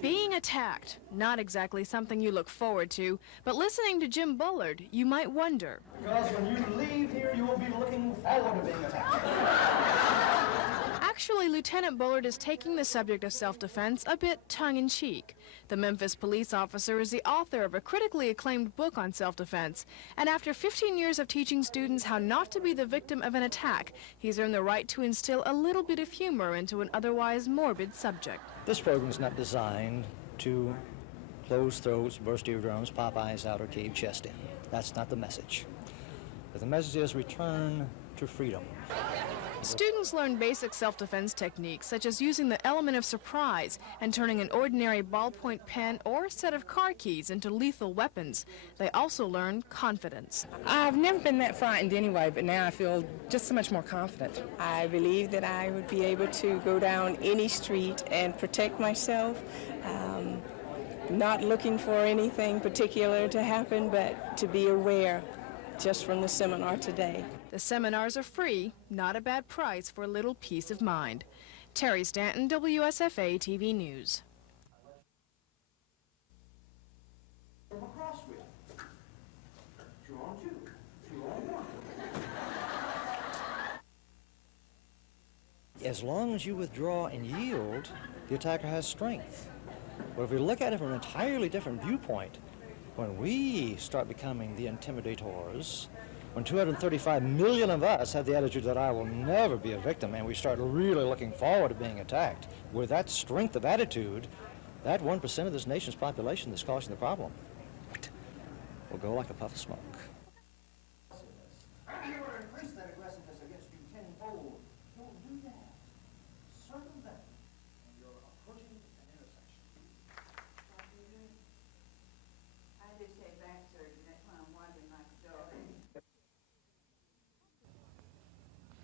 Being attacked, not exactly something you look forward to, but listening to Jim Bullard, you might wonder. Because when you leave here, you will be looking forward to being attacked. Actually, Lieutenant Bullard is taking the subject of self-defense a bit tongue-in-cheek. The Memphis police officer is the author of a critically acclaimed book on self-defense, and after 15 years of teaching students how not to be the victim of an attack, he's earned the right to instill a little bit of humor into an otherwise morbid subject. This program is not designed to close throats, burst eardrums, pop eyes out, or cave chest in. That's not the message. But the message is return to freedom. Students learn basic self-defense techniques, such as using the element of surprise and turning an ordinary ballpoint pen or set of car keys into lethal weapons. They also learn confidence. I've never been that frightened anyway, but now I feel just so much more confident. I believe that I would be able to go down any street and protect myself, not looking for anything particular to happen, but to be aware just from the seminar today. The seminars are free, not a bad price for a little peace of mind. Terry Stanton, WSFA TV News. As long as you withdraw and yield, the attacker has strength. But if we look at it from an entirely different viewpoint, when we start becoming the intimidators, when 235 million of us have the attitude that I will never be a victim, and we start really looking forward to being attacked, with that strength of attitude, that 1% of this nation's population that's causing the problem will go like a puff of smoke.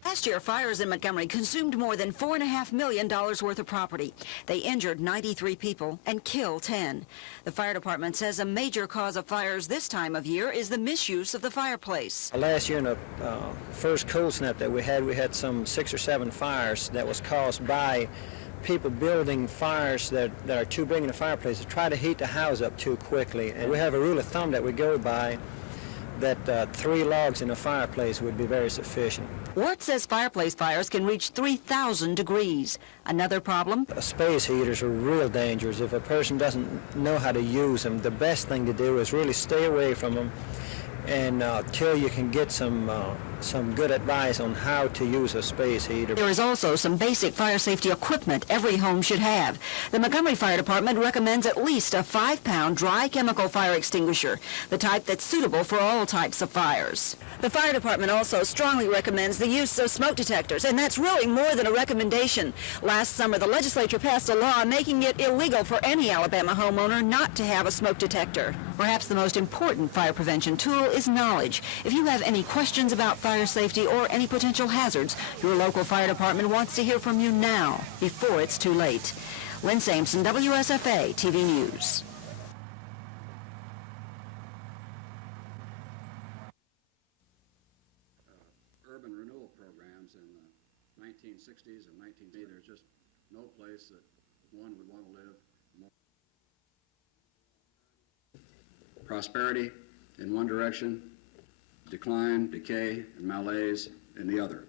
Last year, fires in Montgomery consumed more than $4.5 million worth of property. They injured 93 people and killed 10. The fire department says a major cause of fires this time of year is the misuse of the fireplace. Last year in the first cold snap that we had some 6 or 7 fires that was caused by people building fires that are too big in the fireplace to try to heat the house up too quickly. And we have a rule of thumb that we go by that 3 logs in a fireplace would be very sufficient. Wirt says fireplace fires can reach 3,000 degrees. Another problem? Space heaters are real dangerous. If a person doesn't know how to use them, the best thing to do is really stay away from them and till you can get some good advice on how to use a space heater. There is also some basic fire safety equipment every home should have. The Montgomery Fire Department recommends at least a 5-pound dry chemical fire extinguisher, the type that's suitable for all types of fires. The fire department also strongly recommends the use of smoke detectors, and that's really more than a recommendation. Last summer, the legislature passed a law making it illegal for any Alabama homeowner not to have a smoke detector. Perhaps the most important fire prevention tool is knowledge. If you have any questions about fire safety or any potential hazards, your local fire department wants to hear from you now, before it's too late. Lynn Sampson, WSFA TV News. Urban renewal programs in the 1960s and 1980s, there's just no place that one would want to live more. Prosperity in one direction, decline, decay, and malaise in the other.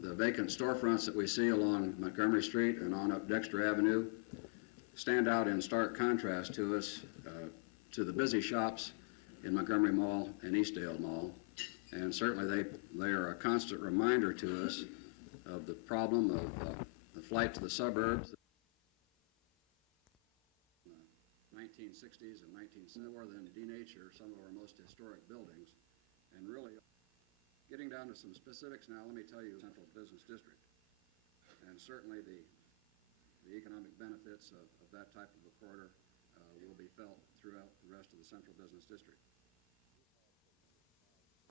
The vacant storefronts that we see along Montgomery Street and on up Dexter Avenue stand out in stark contrast to us, to the busy shops in Montgomery Mall and Eastdale Mall. And certainly they are a constant reminder to us of the problem of the flight to the suburbs. 1960s and 1970s, more than denature some of our most historic buildings. And really, getting down to some specifics now, let me tell you, Central Business District. And certainly the economic benefits of that type of a corridor will be felt throughout the rest of the Central Business District.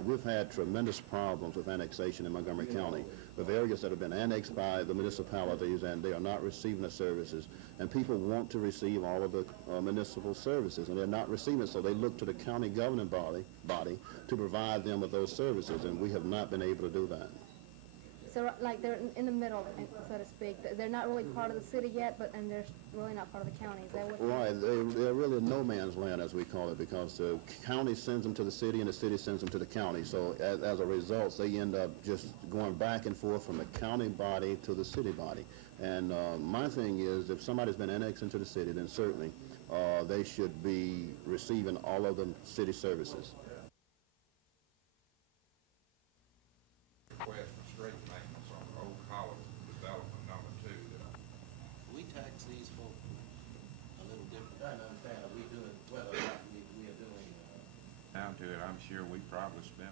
We've had tremendous problems with annexation in Montgomery County, with areas that have been annexed by the municipalities and they are not receiving the services. And people want to receive all of the municipal services, and they're not receiving it, so they look to the county governing body to provide them with those services, and we have not been able to do that. So like they're in the middle, so to speak. They're not really part of the city yet, and they're really not part of the county. Is that what? Right, they're really no man's land, as we call it, because the county sends them to the city and the city sends them to the county. So as a result, they end up just going back and forth from the county body to the city body. And my thing is, if somebody's been annexed into the city, then certainly they should be receiving all of the city services. Request for street maintenance on Old College Development number 2. We tax these folks a little different. I understand. Are we doing whether or not we are doing? Down to it, I'm sure we probably spend.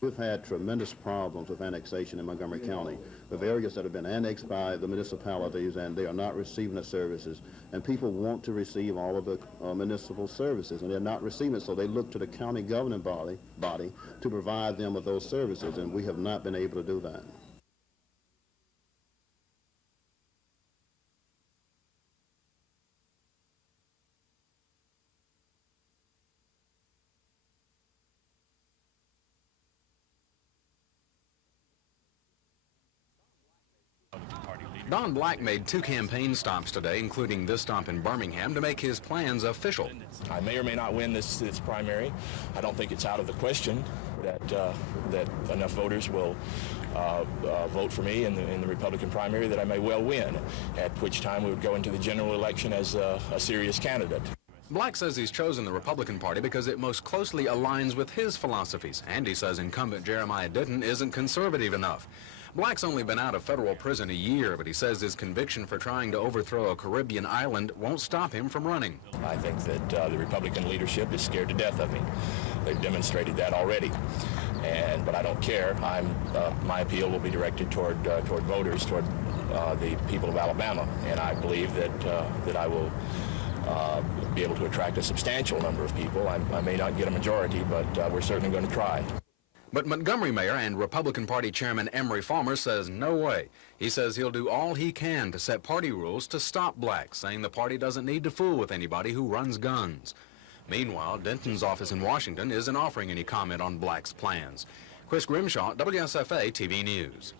We've had tremendous problems with annexation in Montgomery County, with areas that have been annexed by the municipalities and they are not receiving the services. And people want to receive all of the municipal services, and they're not receiving it, so they look to the county governing body to provide them with those services, and we have not been able to do that. Don Black made 2 campaign stops today, including this stop in Birmingham, to make his plans official. I may or may not win this primary. I don't think it's out of the question that enough voters will vote for me in the Republican primary that I may well win, at which time we would go into the general election as a serious candidate. Black says he's chosen the Republican Party because it most closely aligns with his philosophies, and he says incumbent Jeremiah Denton isn't conservative enough. Black's only been out of federal prison a year, but he says his conviction for trying to overthrow a Caribbean island won't stop him from running. I think that the Republican leadership is scared to death of me. They've demonstrated that already. But I don't care. My appeal will be directed toward voters, toward the people of Alabama, and I believe that I will be able to attract a substantial number of people. I may not get a majority, but we're certainly going to try. But Montgomery Mayor and Republican Party Chairman Emery Farmer says no way. He says he'll do all he can to set party rules to stop Black, saying the party doesn't need to fool with anybody who runs guns. Meanwhile, Denton's office in Washington isn't offering any comment on Black's plans. Chris Grimshaw, WSFA TV News.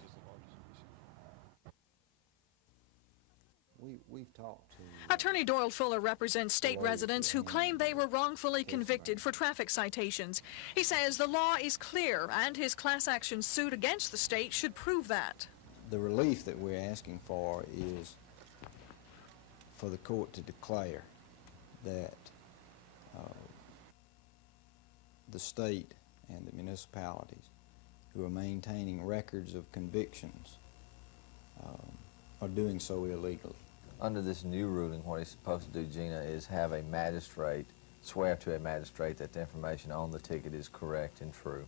We've talked to... Attorney Doyle Fuller represents state residents who claim they were wrongfully convicted for traffic citations. He says the law is clear and his class action suit against the state should prove that. The relief that we're asking for is for the court to declare that the state and the municipalities who are maintaining records of convictions are doing so illegally. Under this new ruling, what he's supposed to do, Gina, is have a magistrate swear to a magistrate that the information on the ticket is correct and true.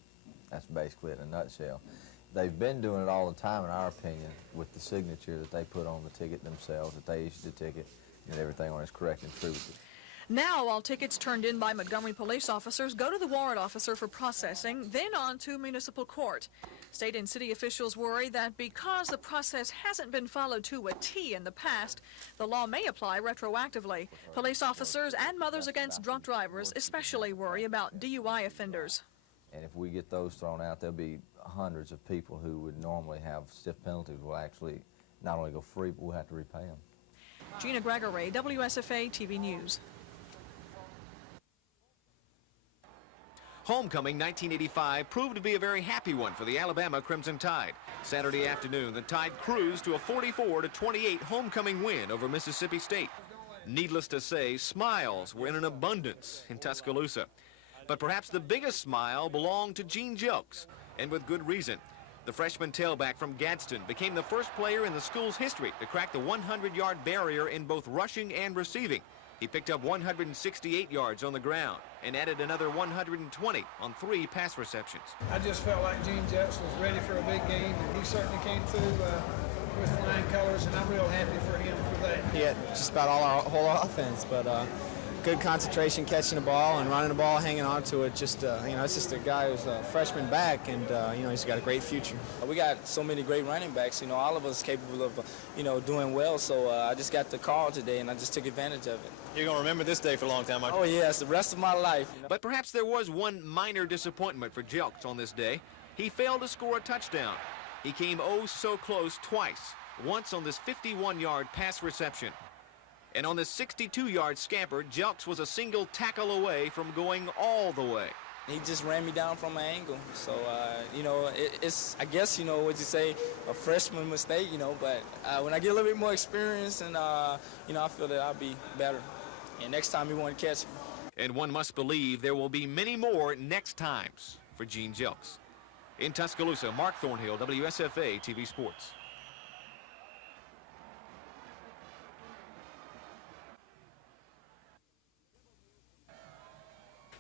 That's basically it in a nutshell. They've been doing it all the time, in our opinion, with the signature that they put on the ticket themselves, that they issued the ticket, and everything on it is correct and true. Now, all tickets turned in by Montgomery police officers go to the warrant officer for processing, then on to municipal court. State and city officials worry that because the process hasn't been followed to a T in the past, the law may apply retroactively. Police officers and Mothers Against Drunk Drivers especially worry about DUI offenders. And if we get those thrown out, there'll be hundreds of people who would normally have stiff penalties will actually not only go free, but we'll have to repay them. Gina Gregory, WSFA TV News. Homecoming 1985 proved to be a very happy one for the Alabama Crimson Tide. Saturday afternoon, the Tide cruised to a 44-28 homecoming win over Mississippi State. Needless to say, smiles were in an abundance in Tuscaloosa. But perhaps the biggest smile belonged to Gene Jelks, and with good reason. The freshman tailback from Gadsden became the first player in the school's history to crack the 100-yard barrier in both rushing and receiving. He picked up 168 yards on the ground and added another 120 on 3 pass receptions. I just felt like Gene Jelks was ready for a big game, and he certainly came through with flying colors, and I'm real happy for him for that. He had just about our whole offense, but good concentration catching the ball and running the ball, hanging on to it. Just it's just a guy who's a freshman back, and he's got a great future. We got so many great running backs. All of us capable of doing well. So I just got the call today, and I just took advantage of it. You're going to remember this day for a long time, Oh, yes, the rest of my life. But perhaps there was one minor disappointment for Jelks on this day. He failed to score a touchdown. He came oh so close twice, once on this 51-yard pass reception. And on this 62-yard scamper, Jelks was a single tackle away from going all the way. He just ran me down from my angle. So, you know, it's, I guess, you know, what you say, a freshman mistake, you know, but when I get a little bit more experience and, you know, I feel that I'll be better. And next time he won't catch me. And one must believe there will be many more next times for Gene Jelks. In Tuscaloosa, Mark Thornhill, WSFA TV Sports.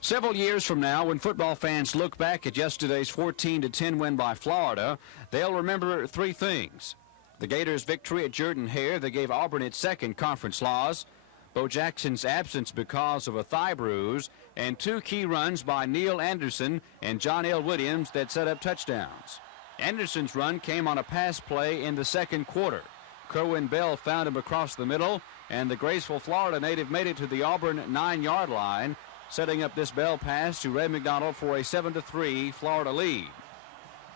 Several years from now, when football fans look back at yesterday's 14-10 win by Florida, they'll remember three things. The Gators' victory at Jordan-Hare that gave Auburn its second conference loss, Bo Jackson's absence because of a thigh bruise, and two key runs by Neil Anderson and John L. Williams that set up touchdowns. Anderson's run came on a pass play in the second quarter. Kerwin Bell found him across the middle, and the graceful Florida native made it to the Auburn 9-yard line, setting up this Bell pass to Ray McDonald for a 7-3 Florida lead.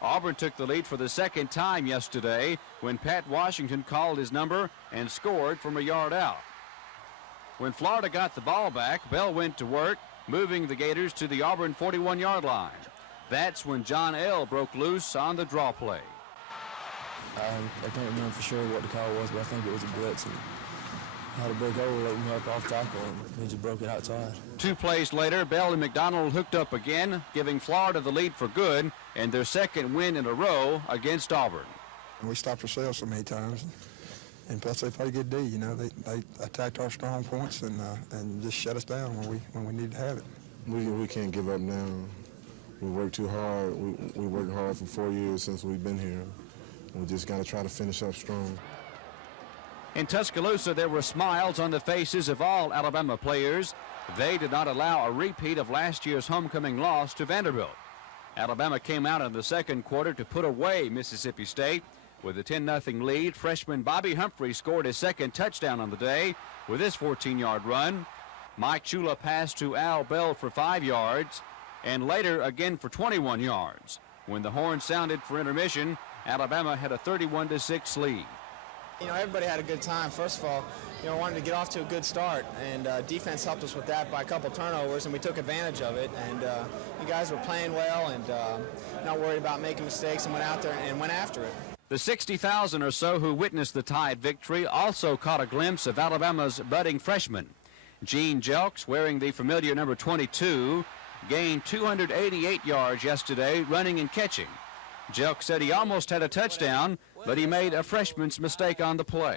Auburn took the lead for the second time yesterday when Pat Washington called his number and scored from a yard out. When Florida got the ball back, Bell went to work, moving the Gators to the Auburn 41-yard line. That's when John L. broke loose on the draw play. I can't remember for sure what the call was, but I think it was a blitz. And had a big hole, let him help off tackle, and he just broke it outside. 2 plays later, Bell and McDonald hooked up again, giving Florida the lead for good and their second win in a row against Auburn. We stopped ourselves so many times, and plus they played a good D. You know, they attacked our strong points and just shut us down when we needed to have it. We can't give up now. We worked too hard. We worked hard for 4 years since we've been here. We just got to try to finish up strong. In Tuscaloosa, there were smiles on the faces of all Alabama players. They did not allow a repeat of last year's homecoming loss to Vanderbilt. Alabama came out in the second quarter to put away Mississippi State. With a 10-0 lead, freshman Bobby Humphrey scored his second touchdown on the day with his 14-yard run. Mike Chula passed to Al Bell for 5 yards, and later again for 21 yards. When the horn sounded for intermission, Alabama had a 31-6 lead. You know, everybody had a good time. First of all, you know, wanted to get off to a good start, and defense helped us with that by a couple turnovers, and we took advantage of it. And you guys were playing well and not worried about making mistakes, and went out there and went after it. The 60,000 or so who witnessed the Tide victory also caught a glimpse of Alabama's budding freshman. Gene Jelks, wearing the familiar number 22, gained 288 yards yesterday running and catching. Jelks said he almost had a touchdown, but he made a freshman's mistake on the play.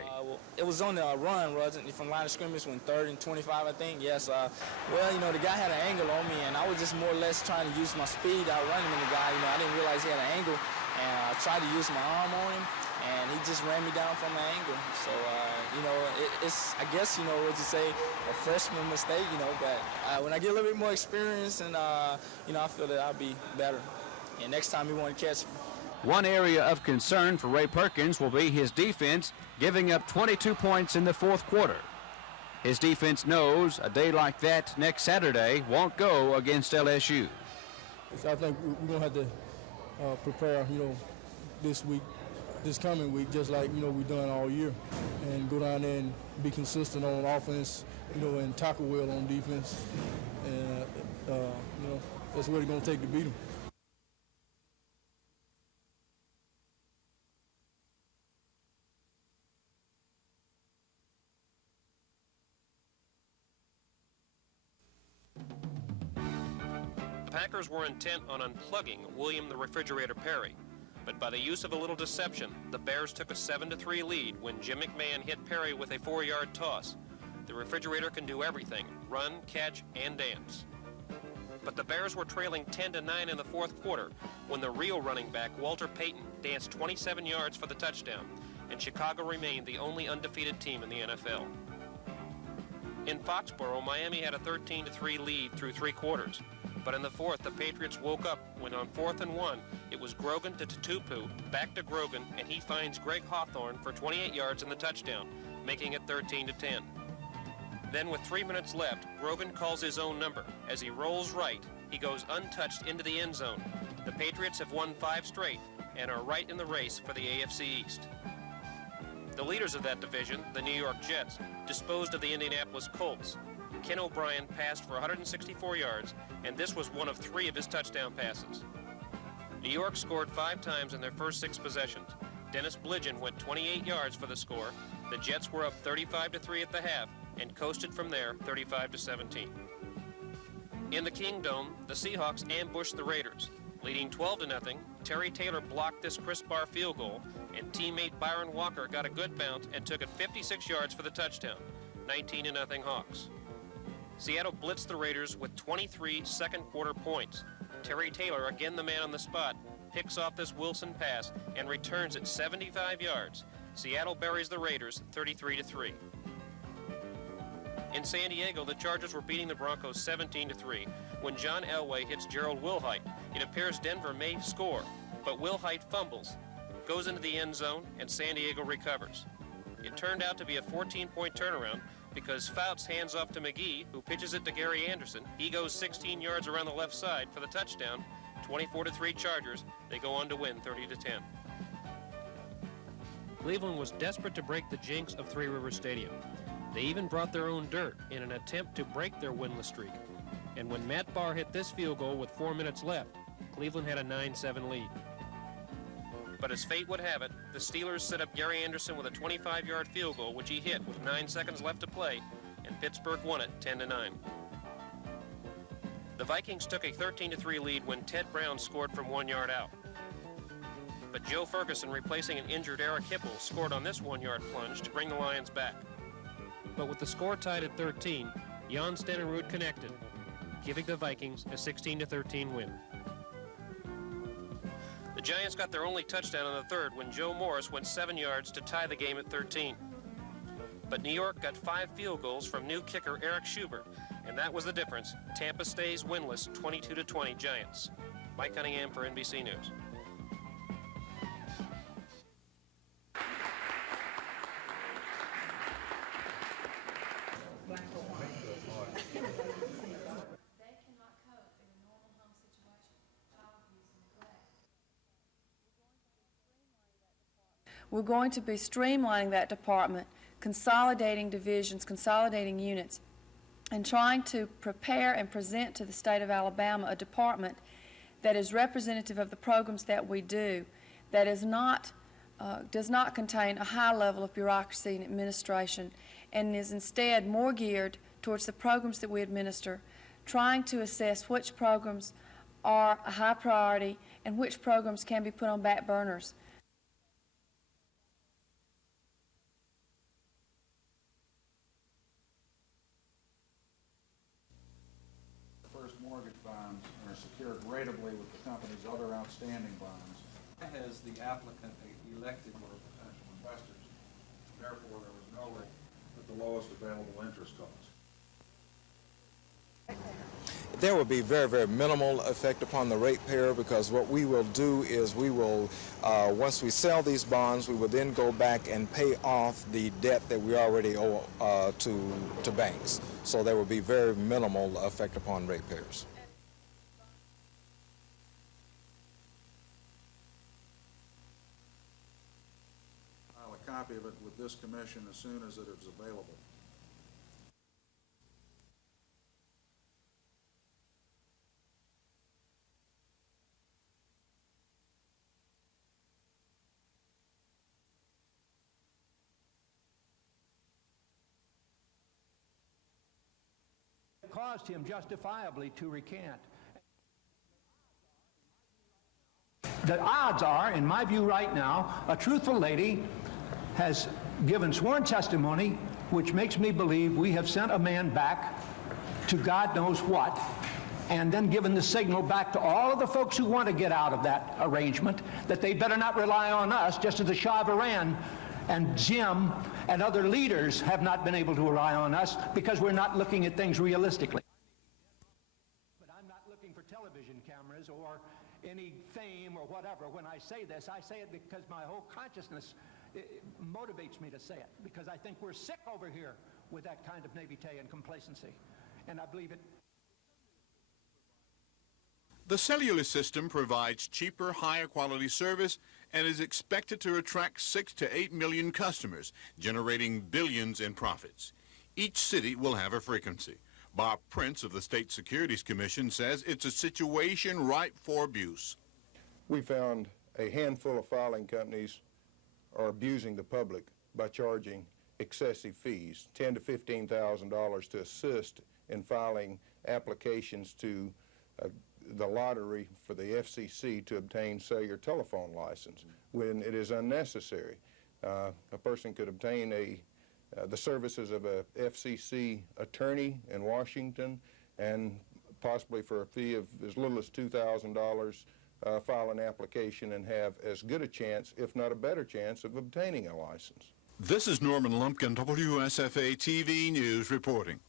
It was on the run, wasn't it, from line of scrimmage when 3rd and 25, I think. Yes. Well, you know, the guy had an angle on me, and I was just more or less trying to use my speed outrunning the guy. You know, I didn't realize he had an angle, and I tried to use my arm on him, and he just ran me down from the angle. So, you know, it's, I guess, you know, what you say, a freshman mistake, you know, but when I get a little bit more experience and, you know, I feel that I'll be better. And next time he won't catch me. One area of concern for Ray Perkins will be his defense, giving up 22 points in the fourth quarter. His defense knows a day like that next Saturday won't go against LSU. So I think we're going to have to prepare, you know, this coming week, just like, you know, we've done all year, and go down there and be consistent on offense, you know, and tackle well on defense. And, you know, that's what it's going to take to beat them. Packers were intent on unplugging William the Refrigerator Perry, but by the use of a little deception, the Bears took a 7-3 lead when Jim McMahon hit Perry with a 4-yard toss. The Refrigerator can do everything: run, catch, and dance. But the Bears were trailing 10-9 in the fourth quarter when the real running back, Walter Payton, danced 27 yards for the touchdown, and Chicago remained the only undefeated team in the NFL. In Foxborough, Miami had a 13-3 lead through 3 quarters. But in the fourth, the Patriots woke up when on 4th and 1, it was Grogan to Tupu, back to Grogan, and he finds Greg Hawthorne for 28 yards in the touchdown, making it 13-10. Then with 3 minutes left, Grogan calls his own number. As he rolls right, he goes untouched into the end zone. The Patriots have won 5 straight, and are right in the race for the AFC East. The leaders of that division, the New York Jets, disposed of the Indianapolis Colts. Ken O'Brien passed for 164 yards, and this was one of 3 of his touchdown passes. New York scored 5 times in their first 6 possessions. Dennis Blidgen went 28 yards for the score. The Jets were up 35-3 at the half and coasted from there 35-17. In the Kingdome, the Seahawks ambushed the Raiders. Leading 12-0, Terry Taylor blocked this Chris Barr field goal, and teammate Byron Walker got a good bounce and took it 56 yards for the touchdown, 19-0 Hawks. Seattle blitzed the Raiders with 23 second-quarter points. Terry Taylor, again the man on the spot, picks off this Wilson pass and returns it 75 yards. Seattle buries the Raiders 33-3. In San Diego, the Chargers were beating the Broncos 17-3 when John Elway hits Gerald Wilhite. It appears Denver may score, but Wilhite fumbles, goes into the end zone, and San Diego recovers. It turned out to be a 14-point turnaround because Fouts hands off to McGee, who pitches it to Gary Anderson. He goes 16 yards around the left side for the touchdown. 24-3 Chargers. They go on to win 30-10. Cleveland was desperate to break the jinx of Three Rivers Stadium. They even brought their own dirt in an attempt to break their winless streak. And when Matt Barr hit this field goal with 4 minutes left, Cleveland had a 9-7 lead. But as fate would have it, the Steelers set up Gary Anderson with a 25-yard field goal, which he hit with 9 seconds left to play, and Pittsburgh won it 10-9. The Vikings took a 13-3 lead when Ted Brown scored from 1 yard out. But Joe Ferguson, replacing an injured Eric Hipple, scored on this 1-yard plunge to bring the Lions back. But with the score tied at 13, Jan Stenerud connected, giving the Vikings a 16-13 win. The Giants got their only touchdown in the third when Joe Morris went 7 yards to tie the game at 13. But New York got 5 field goals from new kicker Eric Schubert, and that was the difference. Tampa stays winless 22-20 Giants. Mike Cunningham for NBC News. We're going to be streamlining that department, consolidating divisions, consolidating units, and trying to prepare and present to the state of Alabama a department that is representative of the programs that we do, that is not, does not contain a high level of bureaucracy and administration, and is instead more geared towards the programs that we administer, trying to assess which programs are a high priority and which programs can be put on back burners. Mortgage bonds are secured ratably with the company's other outstanding bonds. Has the applicant elected were potential investors. Therefore, there was no rate at the lowest available interest cost. There will be very, very minimal effect upon the ratepayer, because what we will do is we will, once we sell these bonds, we will then go back and pay off the debt that we already owe to banks. So there will be very minimal effect upon ratepayers. I'll a copy of it with this commission as soon as it is available. Caused him justifiably to recant. The odds are, in my view right now, a truthful lady has given sworn testimony which makes me believe we have sent a man back to God knows what, and then given the signal back to all of the folks who want to get out of that arrangement that they better not rely on us, just as the Shah of Iran and Jim and other leaders have not been able to rely on us because we're not looking at things realistically. But I'm not looking for television cameras or any fame or whatever. When I say this, I say it because my whole consciousness motivates me to say it, because I think we're sick over here with that kind of naivete and complacency. And I believe it. The cellular system provides cheaper, higher quality service and is expected to attract 6 to 8 million customers, generating billions in profits. Each city will have a frequency. Bob Prince of the State Securities Commission says it's a situation ripe for abuse. We found a handful of filing companies are abusing the public by charging excessive fees, $10,000 to $15,000 to assist in filing applications to the lottery for the FCC to obtain cellular telephone license when it is unnecessary. A person could obtain the services of a FCC attorney in Washington and possibly for a fee of as little as $2,000 file an application and have as good a chance, if not a better chance, of obtaining a license. This is Norman Lumpkin, WSFA TV News reporting.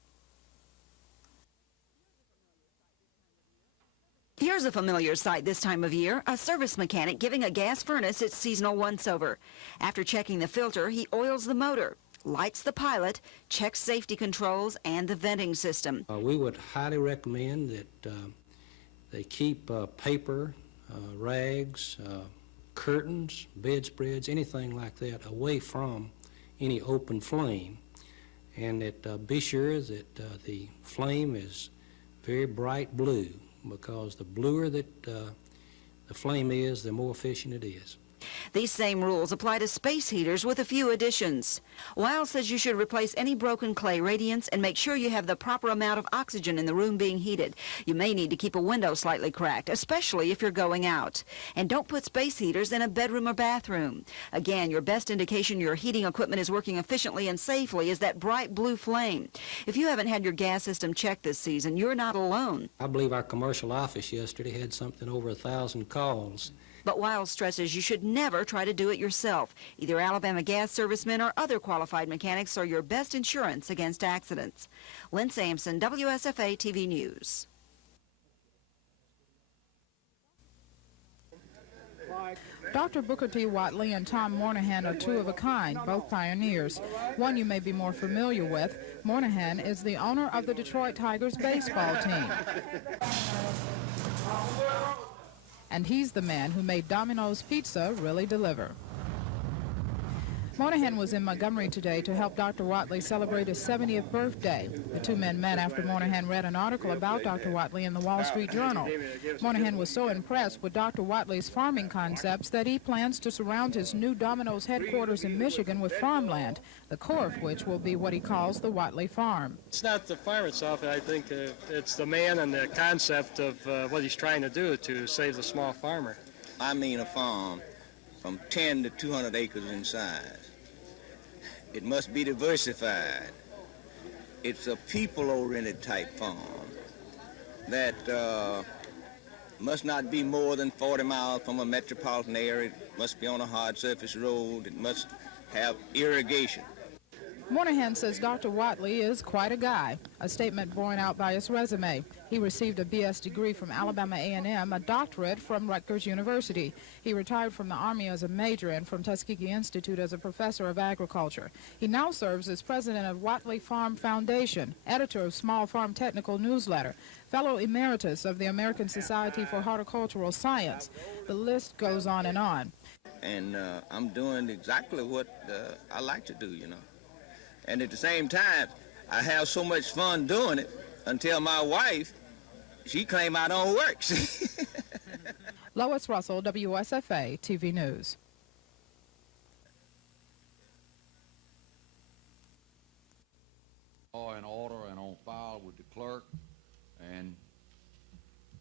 Here's a familiar sight this time of year, a service mechanic giving a gas furnace its seasonal once-over. After checking the filter, he oils the motor, lights the pilot, checks safety controls and the venting system. We would highly recommend that they keep paper, rags, curtains, bedspreads, anything like that away from any open flame, and that be sure that the flame is very bright blue, because the bluer that the flame is, the more efficient it is. These same rules apply to space heaters with a few additions. Wiles says you should replace any broken clay radiants and make sure you have the proper amount of oxygen in the room being heated. You may need to keep a window slightly cracked, especially if you're going out. And don't put space heaters in a bedroom or bathroom. Again, your best indication your heating equipment is working efficiently and safely is that bright blue flame. If you haven't had your gas system checked this season, you're not alone. I believe our commercial office yesterday had something over 1,000 calls. But Wiles stresses you should never try to do it yourself. Either Alabama gas servicemen or other qualified mechanics are your best insurance against accidents. Lynn Sampson, WSFA TV News. Dr. Booker T. Watley and Tom Moynihan are two of a kind, both pioneers. One you may be more familiar with. Moynihan is the owner of the Detroit Tigers baseball team. And he's the man who made Domino's Pizza really deliver. Moynihan was in Montgomery today to help Dr. Watley celebrate his 70th birthday. The two men met after Moynihan read an article about Dr. Watley in the Wall Street Journal. Moynihan was so impressed with Dr. Watley's farming concepts that he plans to surround his new Domino's headquarters in Michigan with farmland, the core of which will be what he calls the Watley Farm. It's not the farm itself. I think it's the man and the concept of what he's trying to do to save the small farmer. I mean a farm from 10 to 200 acres in size. It must be diversified. It's a people-oriented type farm that must not be more than 40 miles from a metropolitan area. It must be on a hard surface road. It must have irrigation. Moynihan says Dr. Watley is quite a guy, a statement borne out by his resume. He received a B.S. degree from Alabama A&M, a doctorate from Rutgers University. He retired from the Army as a major and from Tuskegee Institute as a professor of agriculture. He now serves as president of Watley Farm Foundation, editor of Small Farm Technical Newsletter, fellow emeritus of the American Society for Horticultural Science. The list goes on and on. And I'm doing exactly what I like to do, you know. And at the same time, I have so much fun doing it until my wife, she claimed I don't work. Lois Russell, WSFA TV News. Are in order and on file with the clerk, and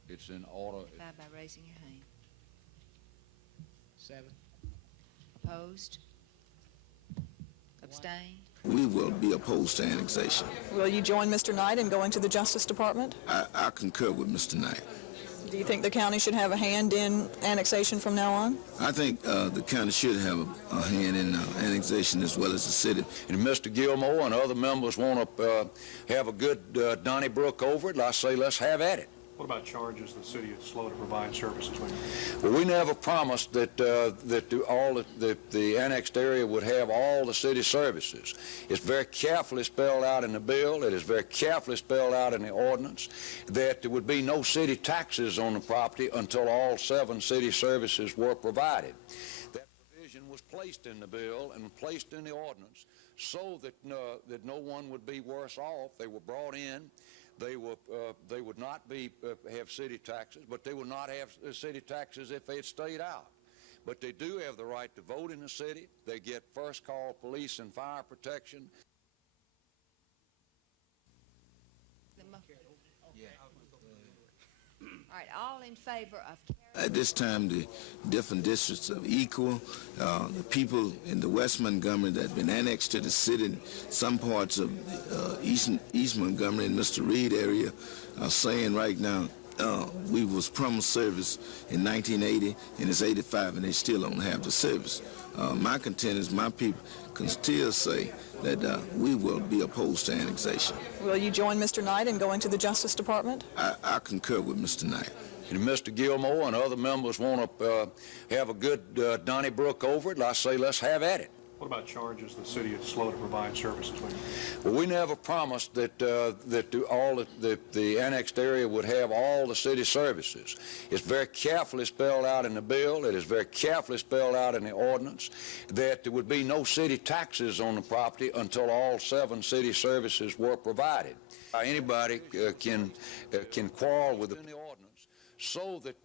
it's in order. By raising your hand. 7. Opposed? Abstained? We will be opposed to annexation. Will you join Mr. Knight in going to the Justice Department? I concur with Mr. Knight. Do you think the county should have a hand in annexation from now on? I think the county should have a hand in annexation as well as the city. And Mr. Gilmore and other members want to have a good Donnybrook over it, I say let's have at it. What about charges the city is slow to provide services when? Well, we never promised that the annexed area would have all the city services. It's very carefully spelled out in the bill. It is very carefully spelled out in the ordinance that there would be no city taxes on the property until all 7 city services were provided. That provision was placed in the bill and placed in the ordinance so that no one would be worse off. They were brought in. They would not have city taxes, but they would not have city taxes if they had stayed out. But they do have the right to vote in the city. They get first call police and fire protection. All right, all in favor of... At this time, the different districts are equal. The people in the West Montgomery that have been annexed to the city, some parts of East Montgomery and Mr. Reed area are saying right now, we was promised service in 1980 and it's 85 and they still don't have the service. My content is my people can still say that we will be opposed to annexation. Will you join Mr. Knight in going to the Justice Department? I concur with Mr. Knight. And Mr. Gilmore and other members want to have a good Donnybrook over it, I say let's have at it. What about charges the city is slow to provide services when? Well, we never promised that the annexed area would have all the city services. It's very carefully spelled out in the bill. It is very carefully spelled out in the ordinance that there would be no city taxes on the property until all 7 city services were provided. Anybody can quarrel with the ordinance so that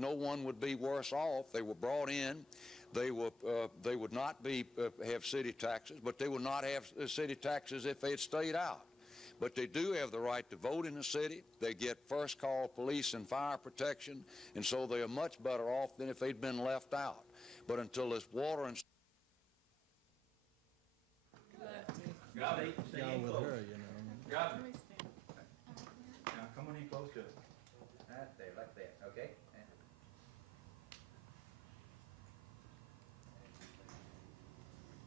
no one would be worse off. They were brought in. They would not have city taxes, but they would not have city taxes if they had stayed out. But they do have the right to vote in the city. They get first call police and fire protection, and so they are much better off than if they'd been left out. But until this water and... Gravity, stay in close. Gravity. Now come on in close to it. Right there, like that, okay?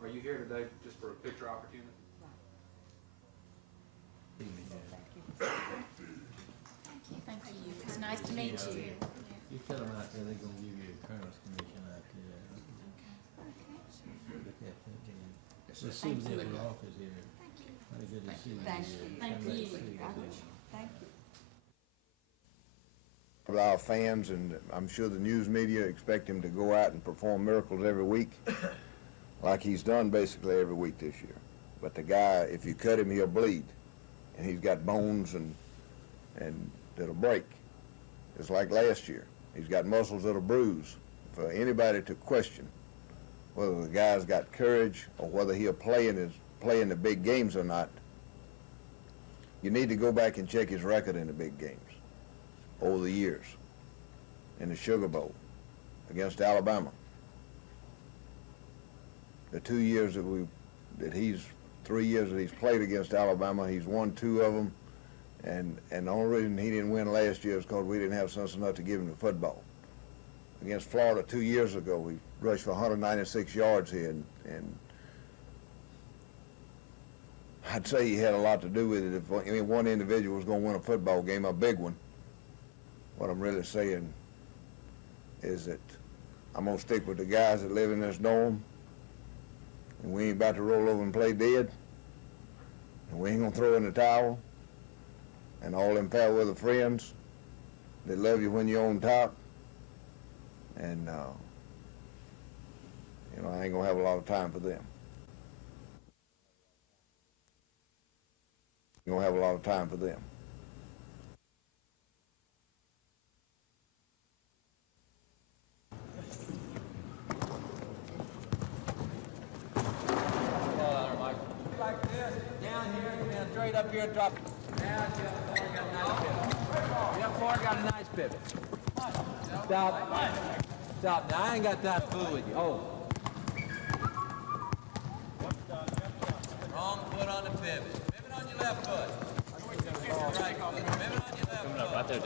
Are you here today just for a picture opportunity? Thank you. It's nice to meet you. You tell them out there they're going to give you a colonel's commission out there. Look at that. Let's see if there's an office here. Very good to see you. Thank you. Thank you. Our fans, and I'm sure the news media, expect him to go out and perform miracles every week, like he's done basically every week this year. But the guy, if you cut him, he'll bleed, and he's got bones and that'll break. It's like last year. He's got muscles that'll bruise. For anybody to question whether the guy's got courage or whether he'll play in the big games or not, you need to go back and check his record in the big games over the years. In the Sugar Bowl against Alabama, the 3 years that he's played against Alabama, he's won 2 of them, and the only reason he didn't win last year is because we didn't have sense enough to give him the football. Against Florida 2 years ago, we rushed for 196 yards here, and I'd say he had a lot to do with it. If one individual was going to win a football game, a big one, what I'm really saying is that I'm going to stick with the guys that live in this dome, and we ain't about to roll over and play dead, and we ain't going to throw in the towel, and all them fair weather friends that love you when you're on top, and I ain't going to have a lot of time for them. Ain't going to have a lot of time for them. Straight up here and drop it. Now, Jeff Ford got a nice pivot. Stop. Stop. Now, I ain't got time to fool with you. Oh. Wrong foot on the pivot. Pivot on your left foot. Right foot. Pivot on your left foot. Right there,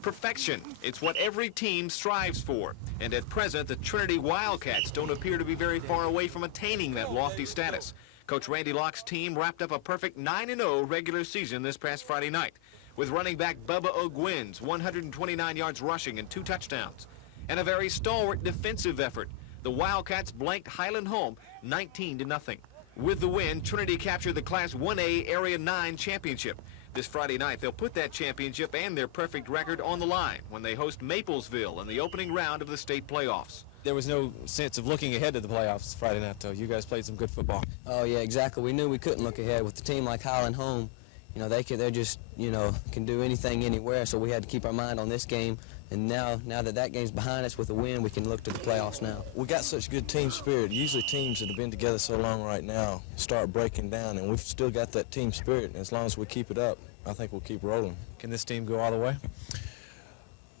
Perfection. It's what every team strives for. And at present, the Trinity Wildcats don't appear to be very far away from attaining that lofty status. Coach Randy Locke's team wrapped up a perfect 9-0 regular season this past Friday night, with running back Bubba Ogwin's 129 yards rushing and 2 touchdowns, and a very stalwart defensive effort. The Wildcats blanked Highland Home 19-0. With the win, Trinity captured the Class 1A Area 9 championship. This Friday night, they'll put that championship and their perfect record on the line when they host Maplesville in the opening round of the state playoffs. There was no sense of looking ahead to the playoffs Friday night, though. You guys played some good football. Oh, yeah, exactly. We knew we couldn't look ahead. With a team like Highland Home, you know, they're just, you know, can do anything anywhere, so we had to keep our mind on this game. And now that game's behind us with a win, we can look to the playoffs now. We got such good team spirit. Usually teams that have been together so long right now start breaking down, and we've still got that team spirit. And as long as we keep it up, I think we'll keep rolling. Can this team go all the way?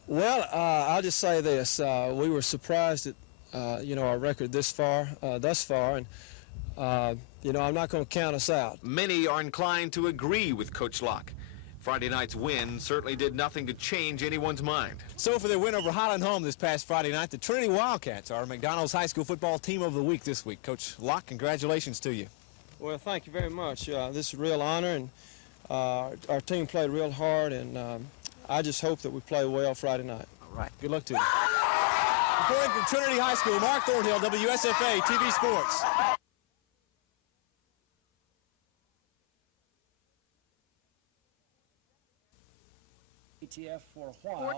Well, I'll just say this. We were surprised at, you know, our record thus far, and, you know, I'm not going to count us out. Many are inclined to agree with Coach Locke. Friday night's win certainly did nothing to change anyone's mind. So for their win over Highland Home this past Friday night, the Trinity Wildcats are McDonald's High School football team of the week this week. Coach Locke, congratulations to you. Well, thank you very much. This is a real honor, and our team played real hard, and I just hope that we play well Friday night. All right. Good luck to you. Reporting from Trinity High School, Mark Thornhill, WSFA TV Sports.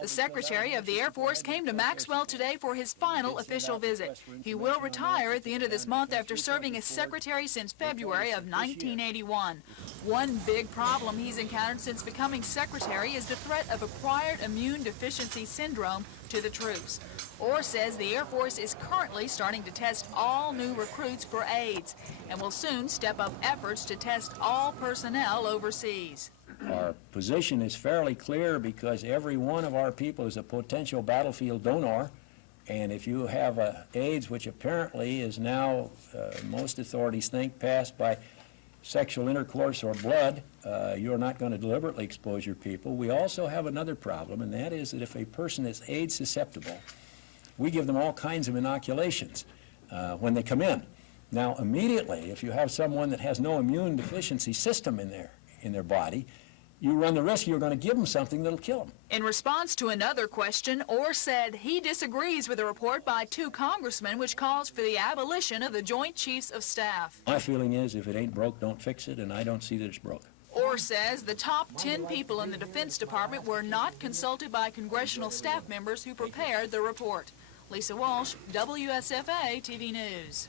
The Secretary of the Air Force came to Maxwell today for his final official visit. He will retire at the end of this month after serving as Secretary since February of 1981. One big problem he's encountered since becoming Secretary is the threat of acquired immune deficiency syndrome to the troops. Orr says the Air Force is currently starting to test all new recruits for AIDS and will soon step up efforts to test all personnel overseas. Our position is fairly clear because every one of our people is a potential battlefield donor, and if you have AIDS, which apparently is now, most authorities think, passed by sexual intercourse or blood, you're not going to deliberately expose your people. We also have another problem, and that is that if a person is AIDS susceptible, we give them all kinds of inoculations when they come in. Now, immediately, if you have someone that has no immune deficiency system in their body, you run the risk you're going to give them something that'll kill them. In response to another question, Orr said he disagrees with a report by 2 congressmen which calls for the abolition of the Joint Chiefs of Staff. My feeling is if it ain't broke, don't fix it, and I don't see that it's broke. Orr says the top 10 people in the Defense Department were not consulted by congressional staff members who prepared the report. Lisa Walsh, WSFA TV News.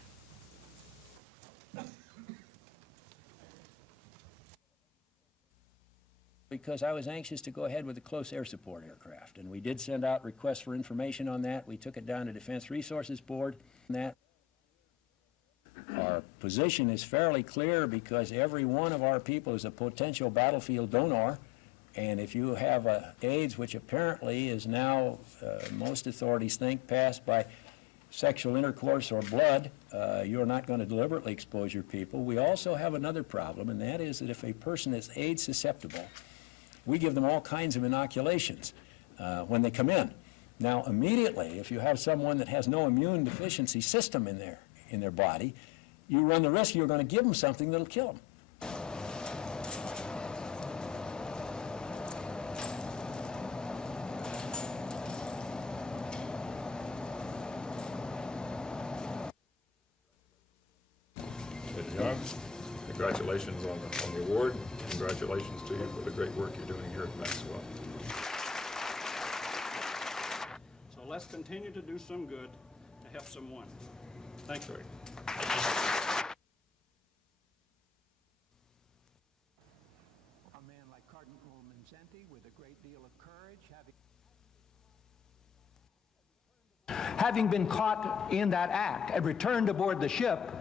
Because I was anxious to go ahead with the close air support aircraft, and we did send out requests for information on that. We took it down to Defense Resources Board. Our position is fairly clear because every one of our people is a potential battlefield donor, and if you have AIDS, which apparently is now, most authorities think, passed by sexual intercourse or blood, you're not going to deliberately expose your people. We also have another problem, and that is that if a person is AIDS susceptible, we give them all kinds of inoculations when they come in. Now, immediately, if you have someone that has no immune deficiency system in their body, you run the risk you're going to give them something that'll kill them. Good job. Congratulations on the award. Congratulations to you for the great work you're doing here at Maxwell. So let's continue to do some good to help someone. Thank you. A man like Cardinal Manzenti with a great deal of courage, having been caught in that act and returned aboard the ship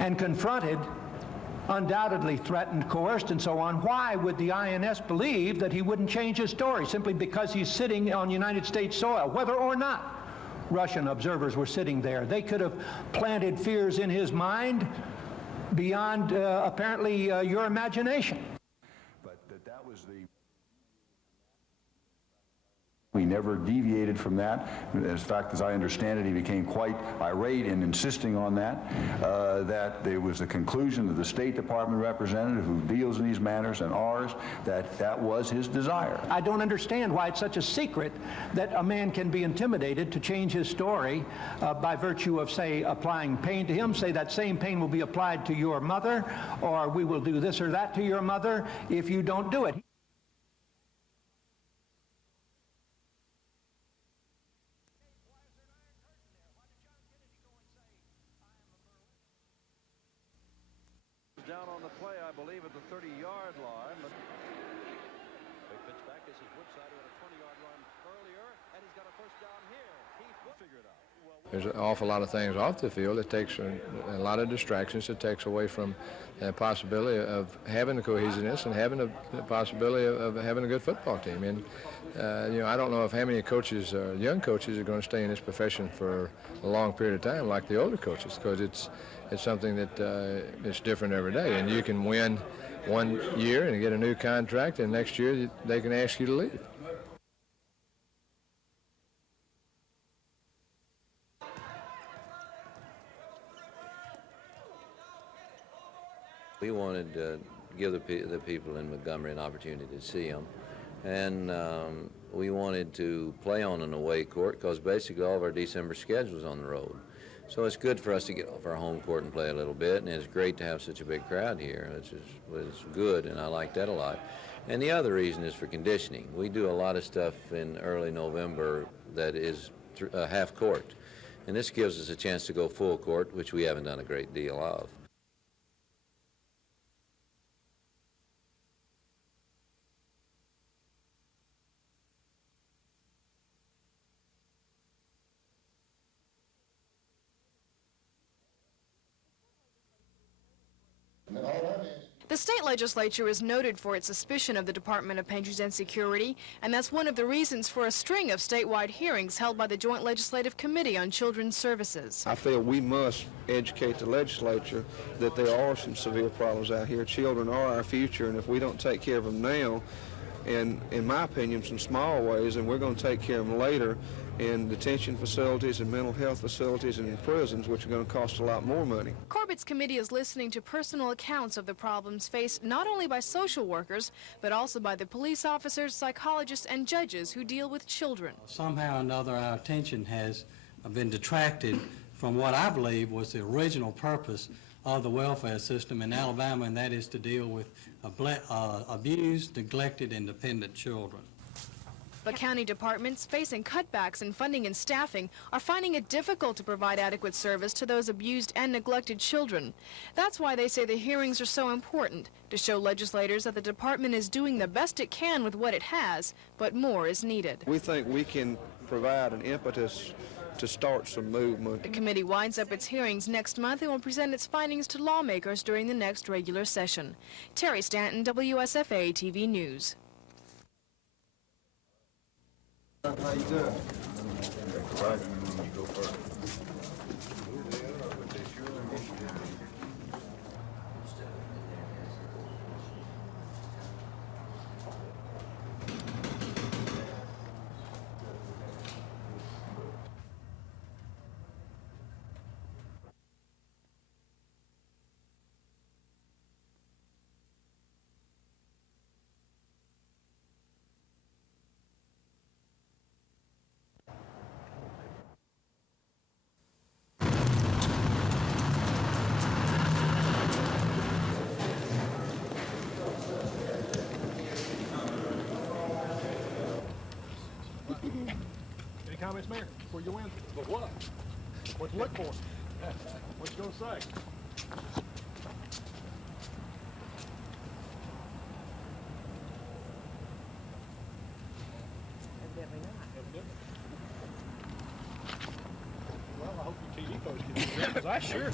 and confronted, undoubtedly threatened, coerced, and so on, why would the INS believe that he wouldn't change his story simply because he's sitting on United States soil, whether or not Russian observers were sitting there? They could have planted fears in his mind beyond, apparently, your imagination. But that was He never deviated from that. In fact, as I understand it, he became quite irate in insisting on that, that it was the conclusion of the State Department representative who deals in these matters and ours, that that was his desire. I don't understand why it's such a secret that a man can be intimidated to change his story by virtue of, say, applying pain to him, say that same pain will be applied to your mother, or we will do this or that to your mother if you don't do it. Down on the play, I believe, at the 30-yard line. Big pitch back. This is Woodside who had a 20-yard run earlier, and he's got a first down here. Keith will figure it out. There's an awful lot of things off the field. It takes a lot of distractions. It takes away from the possibility of having the cohesiveness and having the possibility of having a good football team. And you know, I don't know if how many coaches, young coaches, are going to stay in this profession for a long period of time like the older coaches, because it's something that it's different every day. And you can win one year and get a new contract, and next year they can ask you to leave. We wanted to give the people in Montgomery an opportunity to see them, and we wanted to play on an away court because basically all of our December schedule is on the road. So it's good for us to get off our home court and play a little bit, and it's great to have such a big crowd here. It's good, and I like that a lot. And the other reason is for conditioning. We do a lot of stuff in early November that is half court, and this gives us a chance to go full court, which we haven't done a great deal of. The state legislature is noted for its suspicion of the Department of Painters and Security, and that's one of the reasons for a string of statewide hearings held by the Joint Legislative Committee on Children's Services. I feel we must educate the legislature that there are some severe problems out here. Children are our future, and if we don't take care of them now, and in my opinion, some small ways, and we're going to take care of them later in detention facilities and mental health facilities and in prisons, which are going to cost a lot more money. Corbett's committee is listening to personal accounts of the problems faced not only by social workers, but also by the police officers, psychologists, and judges who deal with children. Somehow or another, our attention has been detracted from what I believe was the original purpose of the welfare system in Alabama, and that is to deal with abused, neglected, and dependent children. But county departments facing cutbacks in funding and staffing are finding it difficult to provide adequate service to those abused and neglected children. That's why they say the hearings are so important, to show legislators that the department is doing the best it can with what it has, but more is needed. We think we can provide an impetus to start some movement. The committee winds up its hearings next month and will present its findings to lawmakers during the next regular session. Terry Stanton, WSFA TV News. How you doing? Right. You go first. Any comments, Mayor, before you go in? But what? What you look for? What you gonna say? Evidently not. Evidently. Well, I hope your TV folks can do that, because I sure.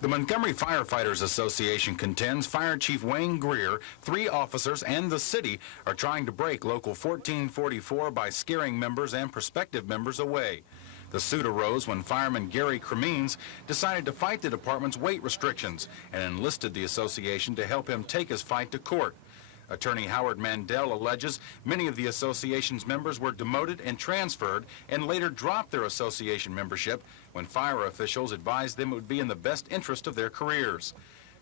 The Montgomery Firefighters Association contends Fire Chief Wayne Greer, 3 officers, and the city are trying to break Local 1444 by scaring members and prospective members away. The suit arose when fireman Gary Cremines decided to fight the department's weight restrictions and enlisted the association to help him take his fight to court. Attorney Howard Mandel alleges many of the association's members were demoted and transferred and later dropped their association membership when fire officials advised them it would be in the best interest of their careers.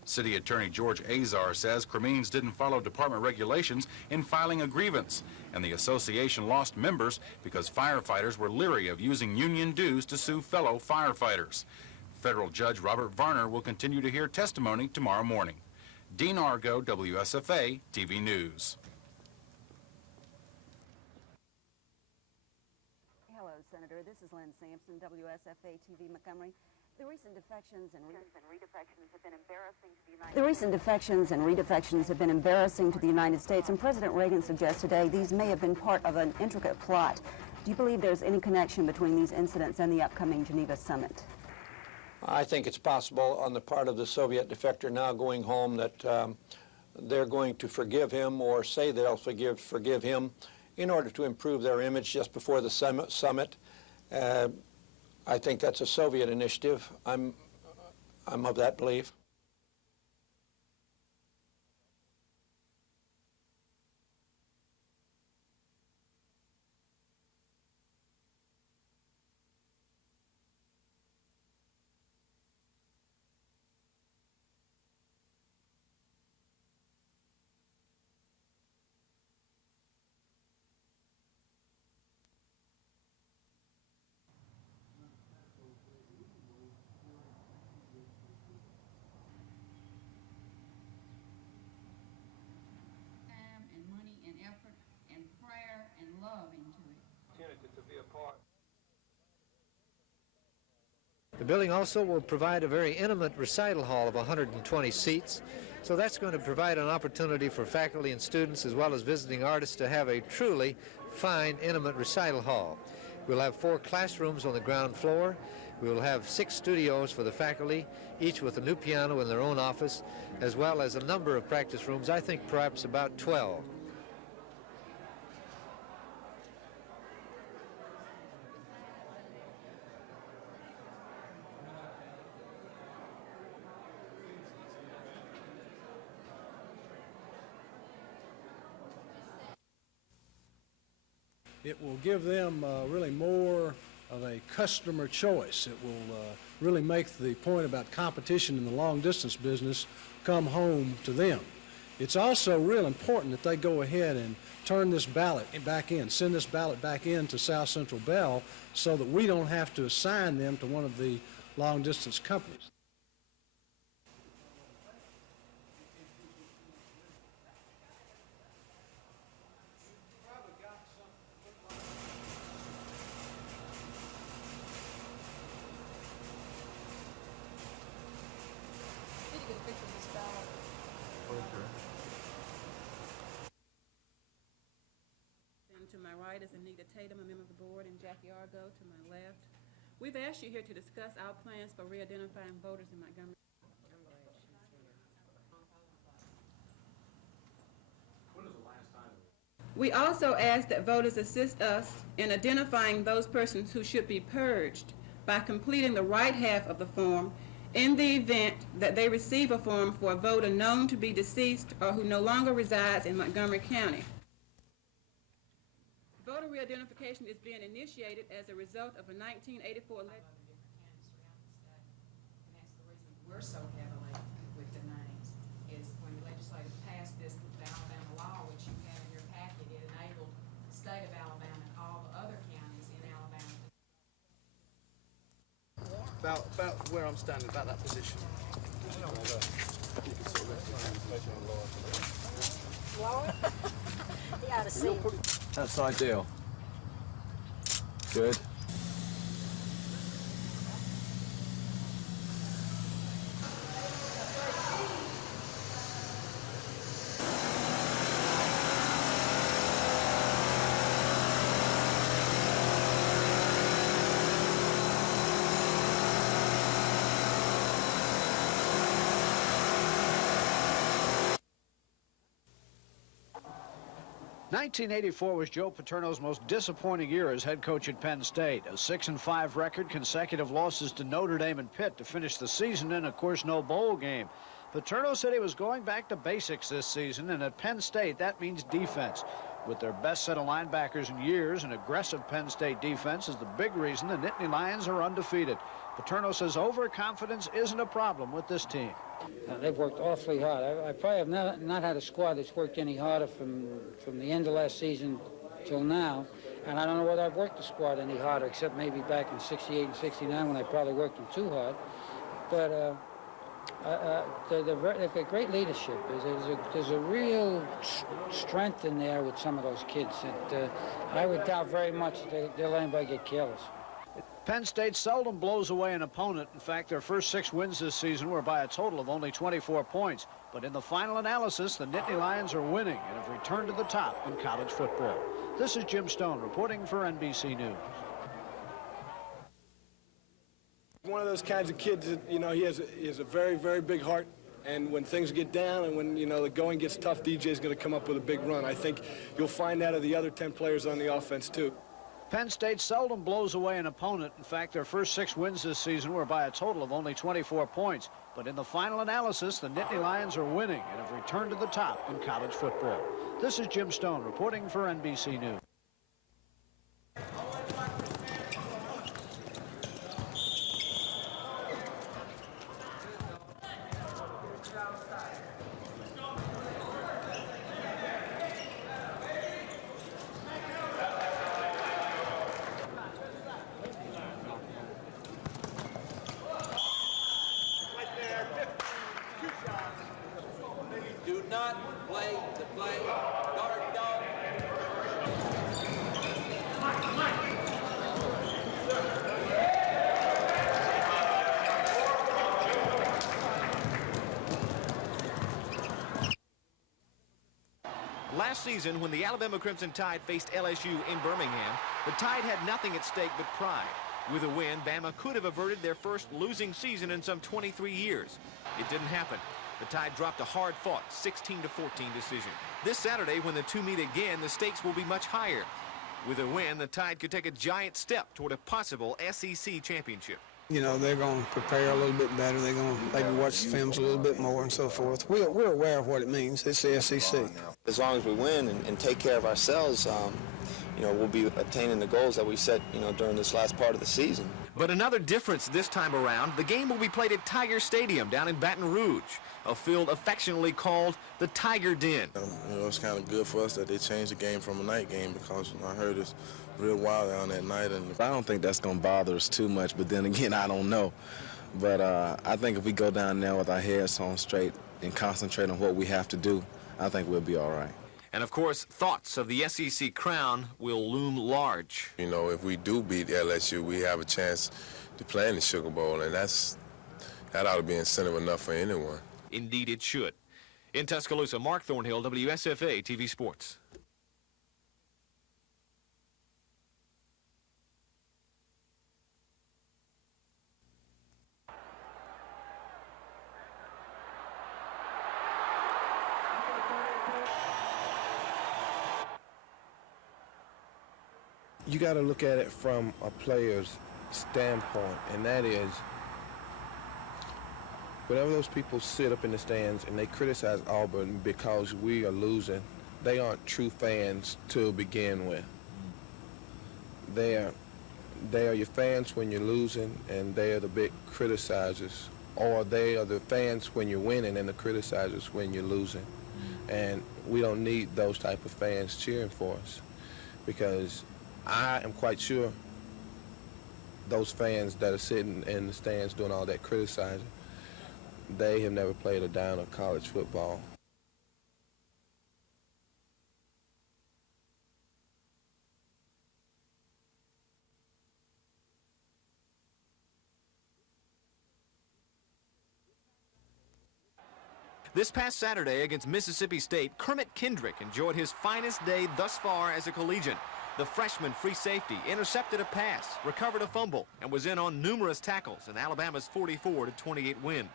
City Attorney George Azar says Cremines didn't follow department regulations in filing a grievance, and the association lost members because firefighters were leery of using union dues to sue fellow firefighters. Federal Judge Robert Varner will continue to hear testimony tomorrow morning. Dean Argo, WSFA TV News. Hello, Senator. This is Lynn Sampson, WSFA TV Montgomery. The recent defections and redefections have been embarrassing to the United States, and President Reagan suggests today these may have been part of an intricate plot. Do you believe there's any connection between these incidents and the upcoming Geneva summit? I think it's possible on the part of the Soviet defector now going home that they're going to forgive him or say they'll forgive him in order to improve their image just before the summit. I think that's a Soviet initiative. I'm of that belief. The building also will provide a very intimate recital hall of 120 seats, so that's going to provide an opportunity for faculty and students as well as visiting artists to have a truly fine, intimate recital hall. We'll have 4 classrooms on the ground floor. We will have 6 studios for the faculty, each with a new piano in their own office, as well as a number of practice rooms, I think perhaps about 12. It will give them really more of a customer choice. It will really make the point about competition in the long-distance business come home to them. It's also real important that they go ahead and turn this ballot back in, send this ballot back in to South Central Bell so that we don't have to assign them to one of the long-distance companies. To my right is Anita Tatum, a member of the board, and Jackie Argo to my left. We've asked you here to discuss our plans for re-identifying voters in Montgomery. When was the last time? We also ask that voters assist us in identifying those persons who should be purged by completing the right half of the form in the event that they receive a form for a voter known to be deceased or who no longer resides in Montgomery County. Voter re-identification is being initiated as a result of a 1984 We're so heavily with the names is when the legislature passed this, the Alabama law, which you have in your packet, it enabled the state of Alabama and all the other counties in Alabama. About where I'm standing, about that position. Lower? You ought to see. That's ideal. Good. 1984 was Joe Paterno's most disappointing year as head coach at Penn State. A 6-5 record, consecutive losses to Notre Dame and Pitt to finish the season, and of course no bowl game. Paterno said he was going back to basics this season, and at Penn State that means defense. With their best set of linebackers in years, an aggressive Penn State defense is the big reason the Nittany Lions are undefeated. Paterno says overconfidence isn't a problem with this team. They've worked awfully hard. I probably have not had a squad that's worked any harder from the end of last season till now. And I don't know whether I've worked the squad any harder, except maybe back in 68 and 69 when I probably worked them too hard. But they've got great leadership. There's a real strength in there with some of those kids that I would doubt very much that they'll let anybody get careless. Penn State seldom blows away an opponent. In fact, their first 6 wins this season were by a total of only 24 points. But in the final analysis, the Nittany Lions are winning and have returned to the top in college football. This is Jim Stone reporting for NBC News. One of those kinds of kids that, you know, he has a very, very big heart. And when things get down and when, you know, the going gets tough, DJ's going to come up with a big run. I think you'll find that of the other 10 players on the offense, too. Penn State seldom blows away an opponent. In fact, their first 6 wins this season were by a total of only 24 points. But in the final analysis, the Nittany Lions are winning and have returned to the top in college football. This is Jim Stone reporting for NBC News. Do not play the play. Guard dog. Last season, when the Alabama Crimson Tide faced LSU in Birmingham, the Tide had nothing at stake but pride. With a win, Bama could have averted their first losing season in some 23 years. It didn't happen. The Tide dropped a hard-fought 16-14 decision. This Saturday, when the two meet again, the stakes will be much higher. With a win, the Tide could take a giant step toward a possible SEC championship. You know, they're going to prepare a little bit better. They're going to maybe watch the films a little bit more and so forth. We're aware of what it means. It's the SEC. As long as we win and take care of ourselves, you know, we'll be attaining the goals that we set, you know, during this last part of the season. But another difference this time around, the game will be played at Tiger Stadium down in Baton Rouge, a field affectionately called the Tiger Den. You know, it's kind of good for us that they changed the game from a night game because, you know, I heard it's real wild down that night. And I don't think that's going to bother us too much, but then again, I don't know. But I think if we go down there with our heads on straight and concentrate on what we have to do, I think we'll be all right. And of course, thoughts of the SEC crown will loom large. You know, if we do beat LSU, we have a chance to play in the Sugar Bowl, and that ought to be incentive enough for anyone. Indeed it should. In Tuscaloosa, Mark Thornhill, WSFA TV Sports. You got to look at it from a player's standpoint, and that is whenever those people sit up in the stands and they criticize Auburn because we are losing, they aren't true fans to begin with. They are your fans when you're losing, and they are the big criticizers, or they are the fans when you're winning and the criticizers when you're losing. And we don't need those type of fans cheering for us, because I am quite sure those fans that are sitting in the stands doing all that criticizing, they have never played a down of college football. This past Saturday against Mississippi State, Kermit Kendrick enjoyed his finest day thus far as a collegiate. The freshman free safety intercepted a pass, recovered a fumble, and was in on numerous tackles in Alabama's 44-28 win.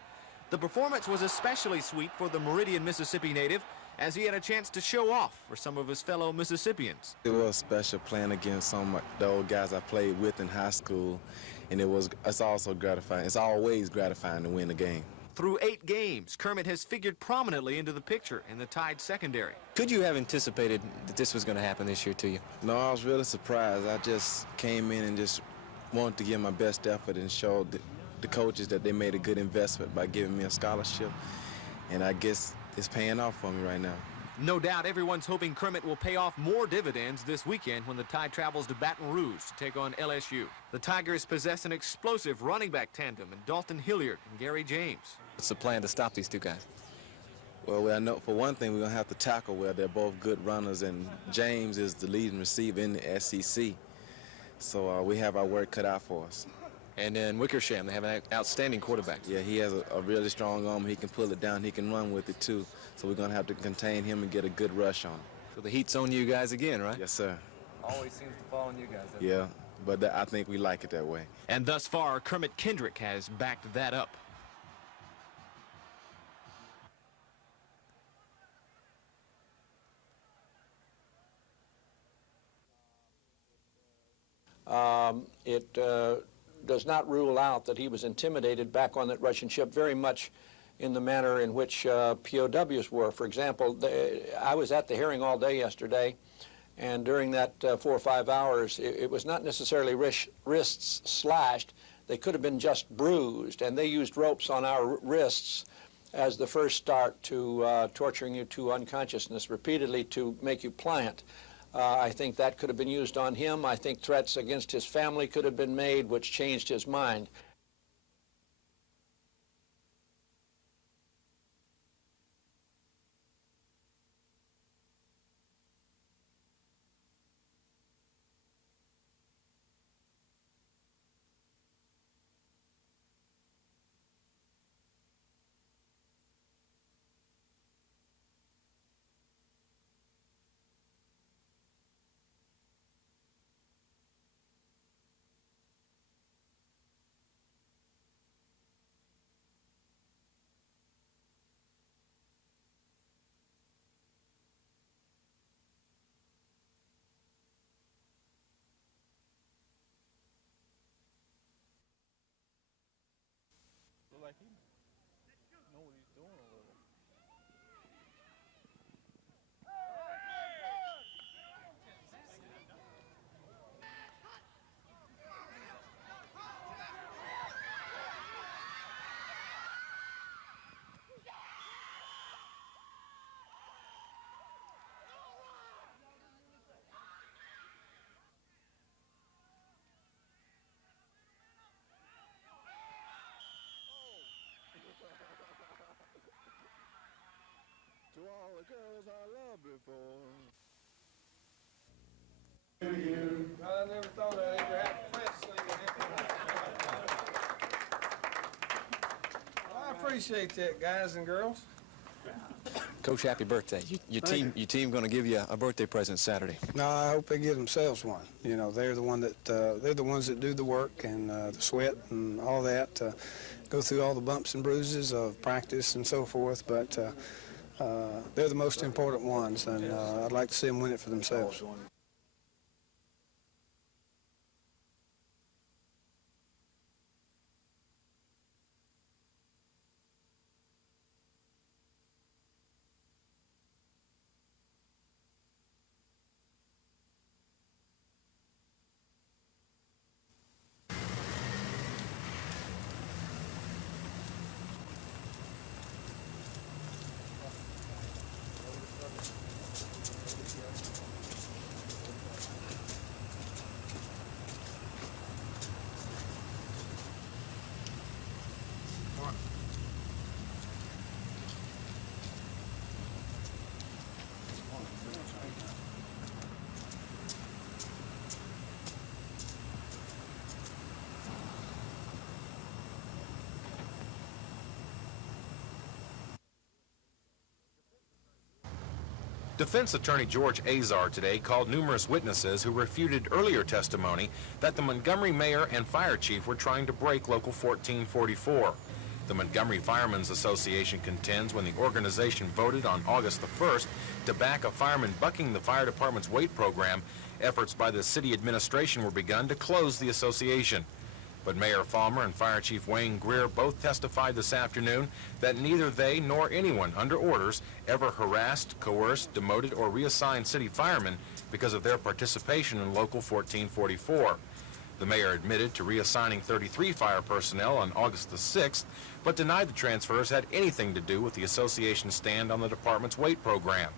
The performance was especially sweet for the Meridian, Mississippi native. as he had a chance to show off for some of his fellow Mississippians. It was special playing against some of the old guys I played with in high school, and it's also gratifying. It's always gratifying to win a game. Through 8 games, Kermit has figured prominently into the picture in the Tide secondary. Could you have anticipated that this was going to happen this year to you? No, I was really surprised. I just came in and just wanted to give my best effort and show the coaches that they made a good investment by giving me a scholarship, and I guess it's paying off for me right now. No doubt everyone's hoping Kermit will pay off more dividends this weekend when the Tide travels to Baton Rouge to take on LSU. The Tigers possess an explosive running back tandem in Dalton Hilliard and Gary James. What's the plan to stop these two guys? Well, I know for one thing we're going to have to tackle well. They're both good runners, and James is the leading receiver in the SEC. So we have our work cut out for us. And then Wickersham, they have an outstanding quarterback. Yeah, he has a really strong arm. He can pull it down. He can run with it, too. So we're going to have to contain him and get a good rush on him. So the heat's on you guys again, right? Yes, sir. Always seems to fall on you guys. Yeah, but I think we like it that way. And thus far, Kermit Kendrick has backed that up. It does not rule out that he was intimidated back on that Russian ship very much in the manner in which POWs were. For example, I was at the hearing all day yesterday, and during that 4 or 5 hours, it was not necessarily wrists slashed. They could have been just bruised, and they used ropes on our wrists as the first start to torturing you to unconsciousness repeatedly to make you plant. I think that could have been used on him. I think threats against his family could have been made, which changed his mind. Like he know what he's doing a little. To all the girls I loved before. I never thought I'd ever have to play I appreciate that, guys and girls. Coach, happy birthday. Your team going to give you a birthday present Saturday. No, I hope they give themselves one. You know, they're the ones that do the work and the sweat and all that. Go through all the bumps and bruises of practice and so forth, but they're the most important ones, and I'd like to see them win it for themselves. Defense attorney George Azar today called numerous witnesses who refuted earlier testimony that the Montgomery mayor and fire chief were trying to break Local 1444. The Montgomery Firemen's Association contends when the organization voted on August the 1st to back a fireman bucking the fire department's weight program, efforts by the city administration were begun to close the association. But Mayor Falmer and Fire Chief Wayne Greer both testified this afternoon that neither they nor anyone under orders ever harassed, coerced, demoted, or reassigned city firemen because of their participation in Local 1444. The mayor admitted to reassigning 33 fire personnel on August the 6th, but denied the transfers had anything to do with the association's stand on the department's weight program.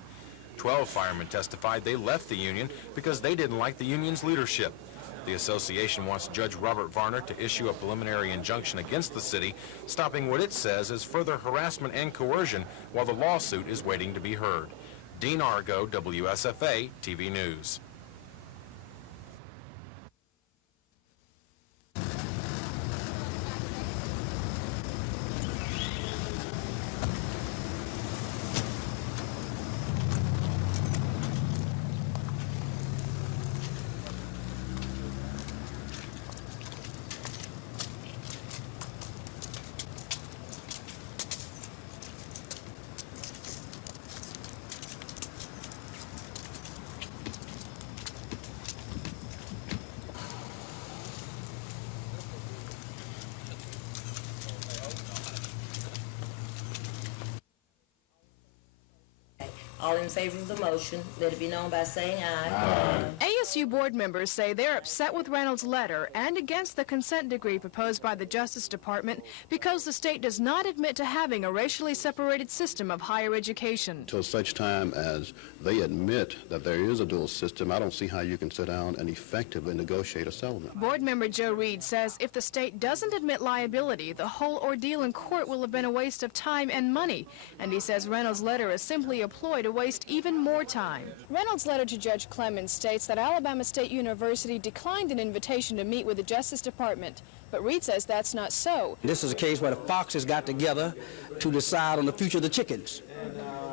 12 firemen testified they left the union because they didn't like the union's leadership. The association wants Judge Robert Varner to issue a preliminary injunction against the city, stopping what it says is further harassment and coercion while the lawsuit is waiting to be heard. Dean Argo, WSFA TV News. All in favor of the motion, let it be known by saying aye. ASU board members say they're upset with Reynolds' letter and against the consent decree proposed by the Justice Department because the state does not admit to having a racially separated system of higher education. Until such time as they admit that there is a dual system, I don't see how you can sit down and effectively negotiate a settlement. Board member Joe Reed says if the state doesn't admit liability, the whole ordeal in court will have been a waste of time and money. And he says Reynolds' letter is simply a ploy to waste even more time. Reynolds' letter to Judge Clemens states that Alabama State University declined an invitation to meet with the Justice Department, but Reed says that's not so. This is a case where the foxes got together to decide on the future of the chickens,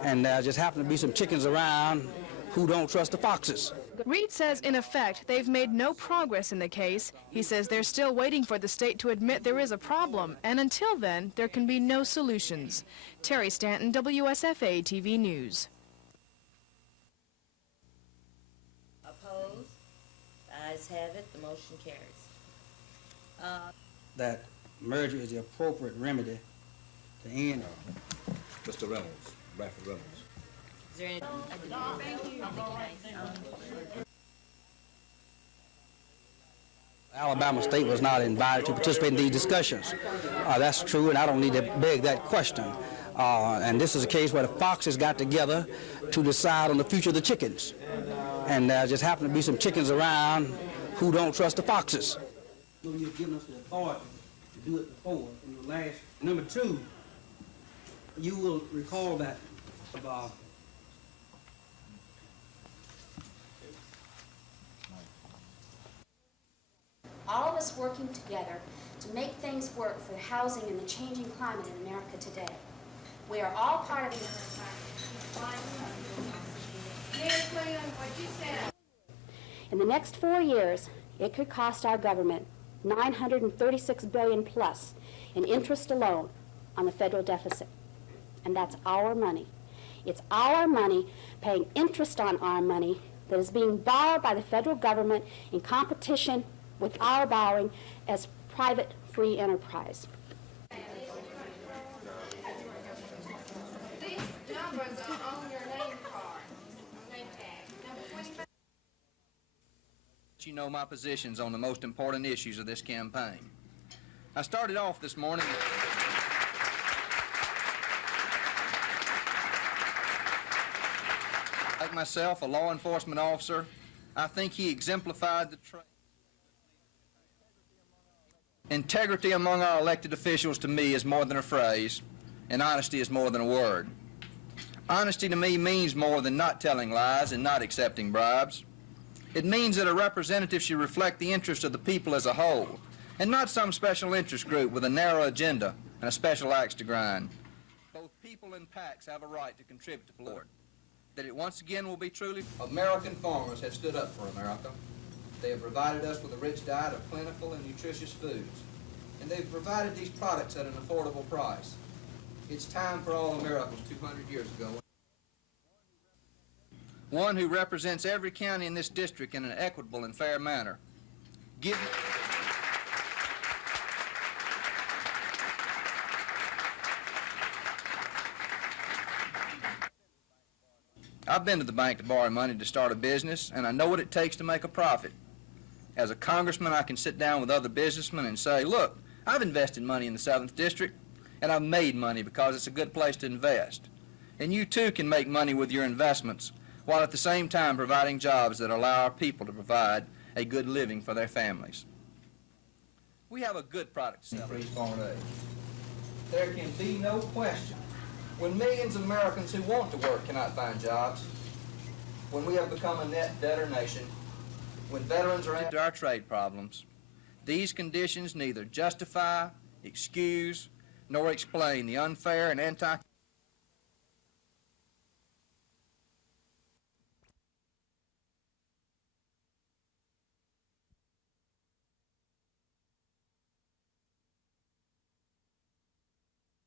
and there just happen to be some chickens around who don't trust the foxes. Reed says, in effect, they've made no progress in the case. He says they're still waiting for the state to admit there is a problem, and until then, there can be no solutions. Terry Stanton, WSFA TV News. Opposed? The ayes have it. The motion carries. That merger is the appropriate remedy to end. Mr. Reynolds, Bradford Reynolds. Is there any? Thank you. Alabama State was not invited to participate in these discussions. That's true, and I don't need to beg that question. And this is a case where the foxes got together to decide on the future of the chickens. And there just happen to be some chickens around who don't trust the foxes. You've given us the authority to do it before in the last. Number two, you will recall that all of us working together to make things work for housing in the changing climate in America today. We are all part of the In the next 4 years, it could cost our government $936 billion plus in interest alone on the federal deficit. And that's our money. It's our money paying interest on our money that is being borrowed by the federal government in competition with our borrowing as private free enterprise. These numbers are on your name card, name tag. You know my positions on the most important issues of this campaign. I started off this morning. Like myself, a law enforcement officer, I think he exemplified the trait. Integrity among our elected officials to me is more than a phrase, and honesty is more than a word. Honesty to me means more than not telling lies and not accepting bribes. It means that a representative should reflect the interest of the people as a whole, and not some special interest group with a narrow agenda and a special axe to grind. Both people and PACs have a right to contribute to the Lord. That it once again will be truly. American farmers have stood up for America. They have provided us with a rich diet of plentiful and nutritious foods. and they've provided these products at an affordable price. It's time for all Americans 200 years ago. One who represents every county in this district in an equitable and fair manner. I've been to the bank to borrow money to start a business, and I know what it takes to make a profit. As a congressman, I can sit down with other businessmen and say, look, I've invested money in the 7th District, and I've made money because it's a good place to invest. And you too can make money with your investments, while at the same time providing jobs that allow our people to provide a good living for their families. We have a good product to sell for East Farm Aid. There can be no question. When millions of Americans who want to work cannot find jobs, when we have become a net debtor nation, when veterans are into our trade problems, these conditions neither justify, excuse, nor explain the unfair and anti